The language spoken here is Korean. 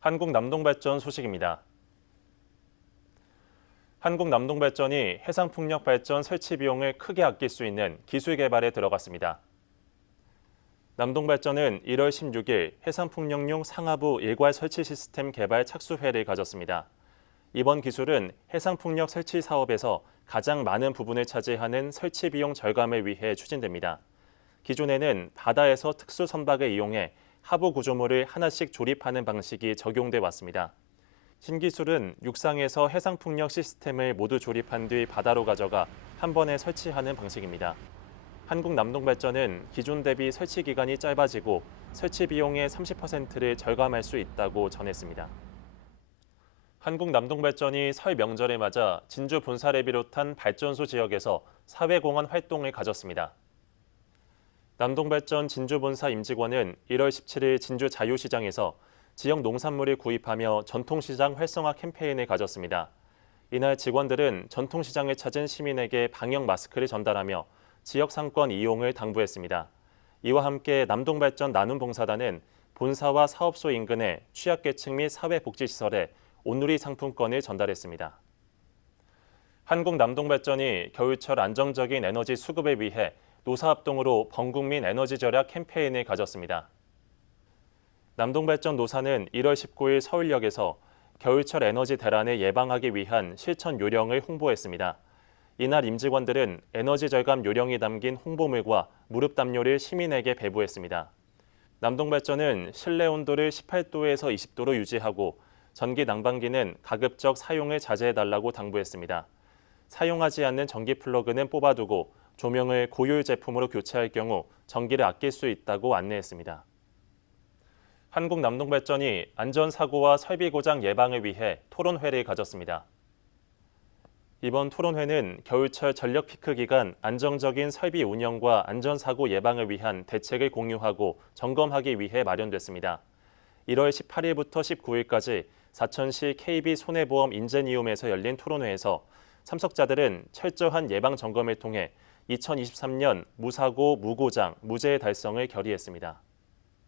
한국남동발전 소식입니다. 한국남동발전이 해상풍력 발전 설치 비용을 크게 아낄 수 있는 기술 개발에 들어갔습니다. 남동발전은 1월 16일 해상풍력용 상하부 일괄 설치 시스템 개발 착수회를 가졌습니다. 이번 기술은 해상풍력 설치 사업에서 가장 많은 부분을 차지하는 설치 비용 절감을 위해 추진됩니다. 기존에는 바다에서 특수 선박을 이용해 하부 구조물을 하나씩 조립하는 방식이 적용돼 왔습니다. 신기술은 육상에서 해상풍력 시스템을 모두 조립한 뒤 바다로 가져가 한 번에 설치하는 방식입니다. 한국남동발전은 기존 대비 설치 기간이 짧아지고 설치 비용의 30%를 절감할 수 있다고 전했습니다. 한국남동발전이 설 명절을 맞아 진주 본사를 비롯한 발전소 지역에서 사회공헌 활동을 가졌습니다. 남동발전 진주본사 임직원은 1월 17일 진주 자유시장에서 지역 농산물을 구입하며 전통시장 활성화 캠페인을 가졌습니다. 이날 직원들은 전통시장을 찾은 시민에게 방역 마스크를 전달하며 지역 상권 이용을 당부했습니다. 이와 함께 남동발전 나눔봉사단은 본사와 사업소 인근의 취약계층 및 사회복지시설에 온누리 상품권을 전달했습니다. 한국 남동발전이 겨울철 안정적인 에너지 수급을 위해 노사합동으로 번국민 에너지 절약 캠페인을 가졌습니다. 남동발전 노사는 1월 19일 서울역에서 겨울철 에너지 대란을 예방하기 위한 실천 요령을 홍보했습니다. 이날 임직원들은 에너지 절감 요령이 담긴 홍보물과 무릎 담요를 시민에게 배부했습니다. 남동발전은 실내 온도를 18도에서 20도로 유지하고 전기 난방기는 가급적 사용을 자제해달라고 당부했습니다. 사용하지 않는 전기 플러그는 뽑아두고 조명을 고효율 제품으로 교체할 경우 전기를 아낄 수 있다고 안내했습니다. 한국남동발전이 안전사고와 설비 고장 예방을 위해 토론회를 가졌습니다. 이번 토론회는 겨울철 전력 피크 기간 안정적인 설비 운영과 안전사고 예방을 위한 대책을 공유하고 점검하기 위해 마련됐습니다. 1월 18일부터 19일까지 사천시 KB 손해보험 인제니움에서 열린 토론회에서 참석자들은 철저한 예방 점검을 통해 2023년 무사고 무고장 무죄 달성을 결의했습니다.